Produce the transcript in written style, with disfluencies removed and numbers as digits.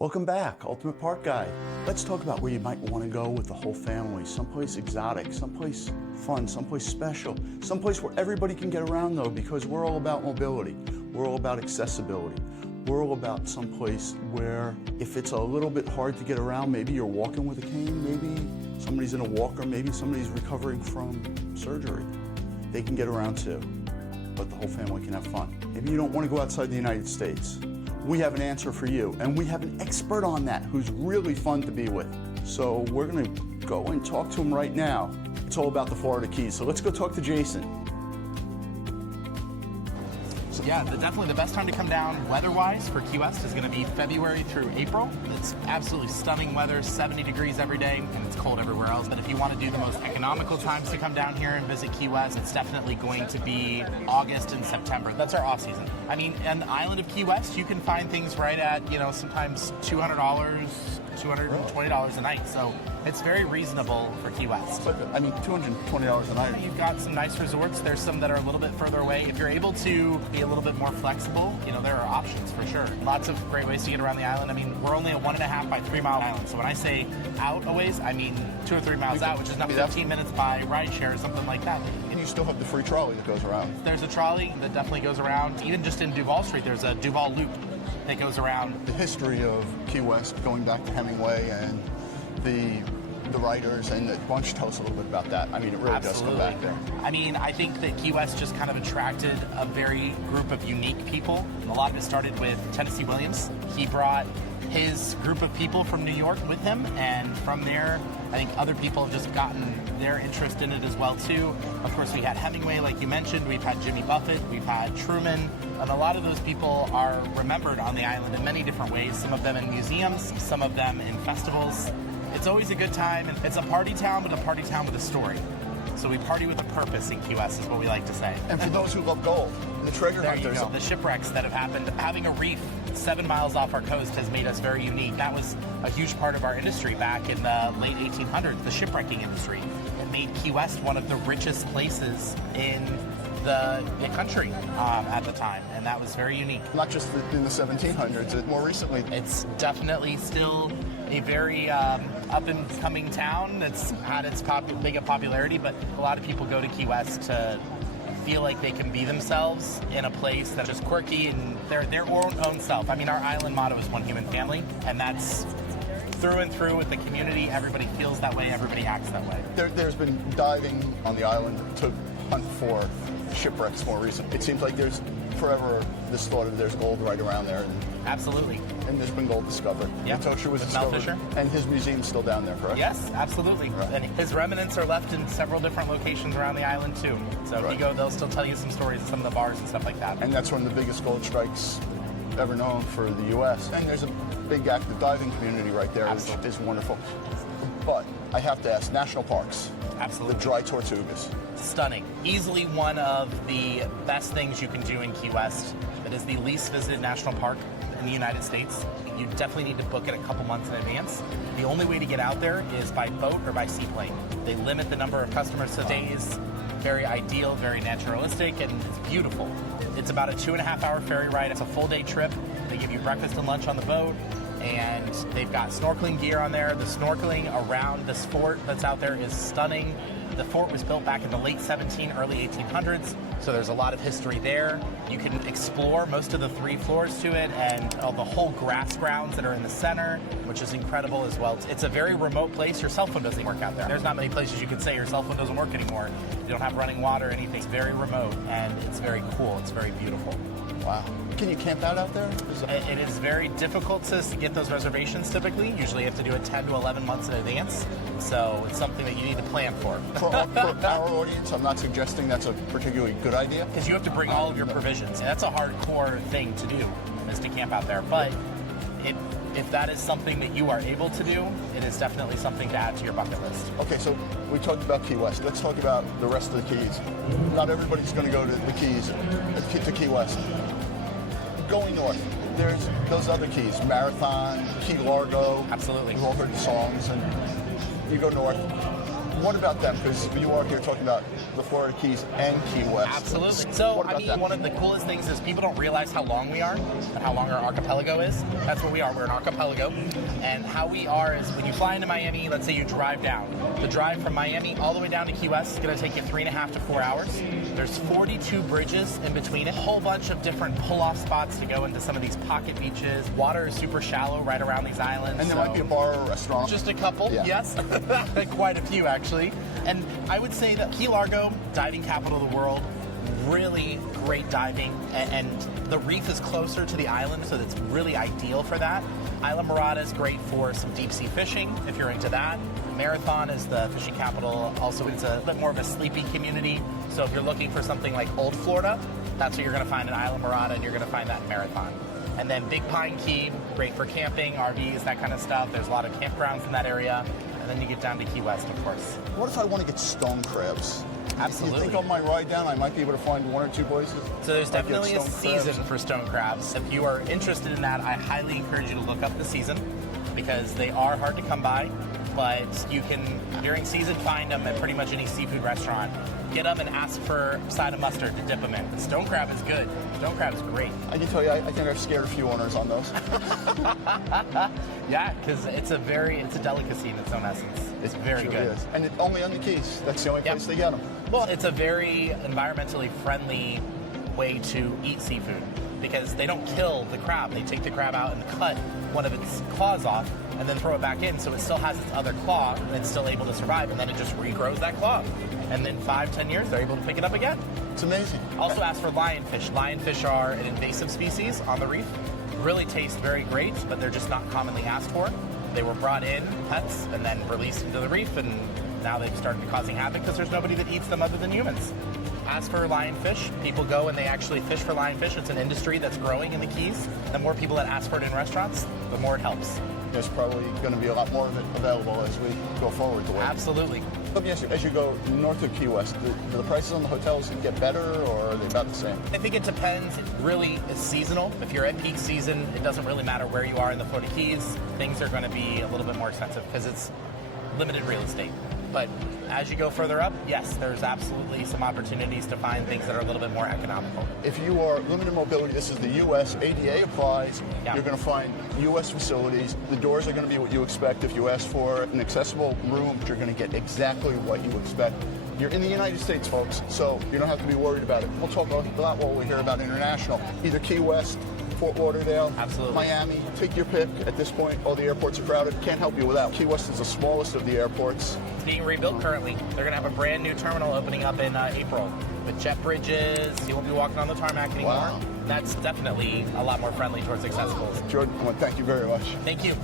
Welcome back, Ultimate Park Guide. Let's talk about where you might want to go with the whole family. Someplace exotic, someplace fun, someplace special, someplace where everybody can get around though, because we're all about mobility. We're all about accessibility. We're all about someplace where if it's a little bit hard to get around, maybe you're walking with a cane, maybe somebody's in a walker, maybe somebody's recovering from surgery. They can get around too, but the whole family can have fun. Maybe you don't want to go outside the United States. We have an answer for you, and we have an expert on that who's really fun to be with. So we're gonna go and talk to him right now. It's all about the Florida Keys, so let's go talk to Jason. Yeah, definitely the best time to come down weather-wise for Key West is going to be February through April. It's absolutely stunning weather, 70 degrees every day, and it's cold everywhere else. But if you want to do the most economical times to come down here and visit Key West, it's definitely going to be August and September. That's our off-season. I mean, on the island of Key West, you can find things right at, sometimes $200, $220 a night. So it's very reasonable for Key West. But, I mean, $220 a night. You've got some nice resorts. There's some that are a little bit further away. If you're able to be a little bit more flexible, there are options for sure. Lots of great ways to get around the island. I mean, we're only a 1.5 by 3 mile island. So when I say out a ways, I mean 2 or 3 miles out, which is not 15 minutes by rideshare or something like that. And you still have the free trolley that goes around. There's a trolley that definitely goes around. Even just in Duval Street, there's a Duval Loop that goes around. The history of Key West, going back to Hemingway and the writers and the bunch, tell us a little bit about that. I mean, it really Absolutely. does come back there. I mean, I think that Key West just kind of attracted a very group of unique people. A lot of it started with Tennessee Williams. He brought his group of people from New York with him, and from there, I think other people have just gotten their interest in it as well, too. Of course, we had Hemingway, like you mentioned. We've had Jimmy Buffett. We've had Truman. And a lot of those people are remembered on the island in many different ways. Some of them in museums, some of them in festivals. It's always a good time, and it's a party town, but a party town with a story. So we party with a purpose in Key West, is what we like to say. And for those who love gold, the treasure there hunters. You go. The shipwrecks that have happened, having a reef 7 miles off our coast has made us very unique. That was a huge part of our industry back in the late 1800s, the shipwrecking industry. It made Key West one of the richest places in the country at the time, and that was very unique. Not just in the 1700s, more recently. It's definitely still a very up-and-coming town that's had its big popularity, but a lot of people go to Key West to feel like they can be themselves in a place that's just quirky and their own self. I mean, our island motto is one human family, and that's through and through with the community. Everybody feels that way, everybody acts that way. There's been diving on the island to hunt for shipwrecks more recently. It seems like there's forever this thought of there's gold right around there. Absolutely. And there's been gold discovered. Yep. Tosha was With discovered. Fisher. And his museum's still down there, correct? Yes, absolutely. Right. And his remnants are left in several different locations around the island too. So if you go, they'll still tell you some stories of some of the bars and stuff like that. And that's one of the biggest gold strikes ever known for the U.S. And there's a big active diving community right there, Absolutely. which is wonderful. But I have to ask, national parks. Absolutely. The dry Tortugas. Stunning. Easily one of the best things you can do in Key West. It is the least visited national park in the United States. You definitely need to book it a couple months in advance. The only way to get out there is by boat or by seaplane. They limit the number of customers to days. Very ideal, very naturalistic, and it's beautiful. It's about a 2.5-hour ferry ride. It's a full-day trip. They give you breakfast and lunch on the boat, and they've got snorkeling gear on there. The snorkeling around this fort that's out there is stunning. The fort was built back in the late early 1800s, so there's a lot of history there. You can explore most of the 3 floors to it and the whole grass grounds that are in the center, which is incredible as well. It's a very remote place. Your cell phone doesn't work out there. There's not many places you can say your cell phone doesn't work anymore. You don't have running water or anything. It's very remote, and it's very cool. It's very beautiful. Wow. Can you camp out there? It is very difficult to get those reservations typically. Usually you have to do it 10 to 11 months in advance. So it's something that you need to plan for. For our audience, I'm not suggesting that's a particularly good idea. Because you have to bring all of your provisions. And that's a hardcore thing to do, is to camp out there. But if that is something that you are able to do, it is definitely something to add to your bucket list. Okay, so we talked about Key West. Let's talk about the rest of the Keys. Not everybody's going to go to the Keys, to Key West. Going north, there's those other Keys, Marathon, Key Largo. Absolutely. We've all heard the songs, and you go north. What about them? Because you are here talking about the Florida Keys and Key West. Absolutely. So, What I about mean, them? one of the coolest things is people don't realize how long we are and how long our archipelago is. That's what we are. We're an archipelago. And how we are is when you fly into Miami, let's say you drive down. The drive from Miami all the way down to Key West is going to take you 3.5 to 4 hours. There's 42 bridges in between it. A whole bunch of different pull-off spots to go into some of these pocket beaches. Water is super shallow right around these islands. And there might be a bar or a restaurant. Just a couple, Yeah. yes. Quite a few, actually. And I would say that Key Largo, diving capital of the world, really great diving. And the reef is closer to the island, so that's really ideal for that. Islamorada is great for some deep sea fishing, if you're into that. Marathon is the fishing capital. Also, it's a bit more of a sleepy community. So if you're looking for something like Old Florida, that's what you're going to find in Islamorada, and you're going to find that in Marathon. And then Big Pine Key, great for camping, RVs, that kind of stuff. There's a lot of campgrounds in that area. And then you get down to Key West, of course. What if I want to get stone crabs? Absolutely. You think on my ride down, I might be able to find one or two places? So there's I get definitely a stone season crabs. for stone crabs. If you are interested in that, I highly encourage you to look up the season because they are hard to come by, but you can, during season, find them at pretty much any seafood restaurant. Get them and ask for a side of mustard to dip them in. But stone crab is good. Stone crab is great. I can tell you, I think I've scared a few owners on those. Yeah, because it's a delicacy in its own essence. It's very Sure good. is. And it, only on the Keys. That's the only Yep. place they get them. Well, it's a very environmentally friendly way to eat seafood because they don't kill the crab. They take the crab out and cut one of its claws off and then throw it back in so it still has its other claw and it's still able to survive, and then it just regrows that claw. And then 5-10 years, they're able to pick it up again. It's amazing. Also ask for lionfish. Lionfish are an invasive species on the reef. Really taste very great, but they're just not commonly asked for. They were brought in, pets, and then released into the reef, and now they've started causing havoc because there's nobody that eats them other than humans. Ask for lionfish. People go and they actually fish for lionfish. It's an industry that's growing in the Keys. The more people that ask for it in restaurants, the more it helps. There's probably going to be a lot more of it available as we go forward the way. Absolutely. Let me ask you, as you go north of Key West, do the prices on the hotels get better, or are they about the same? I think it depends. It really is seasonal. If you're at peak season, it doesn't really matter where you are in the Florida Keys. Things are going to be a little bit more expensive because it's limited real estate. But as you go further up, yes, there's absolutely some opportunities to find things that are a little bit more economical. If you are limited mobility, this is the U.S. ADA applies. Yeah. You're going to find U.S. facilities. The doors are going to be what you expect. If you ask for an accessible room, you're going to get exactly what you expect. You're in the United States, folks, so you don't have to be worried about it. We'll talk a lot while we hear about international. Either Key West, Fort Lauderdale, Absolutely. Miami. Take your pick. At this point, all the airports are crowded. Can't help you with that. Key West is the smallest of the airports. It's being rebuilt currently. They're going to have a brand new terminal opening up in April with jet bridges. You won't be walking on the tarmac anymore. Wow. That's definitely a lot more friendly towards accessibles. Jordan, I want to thank you very much. Thank you.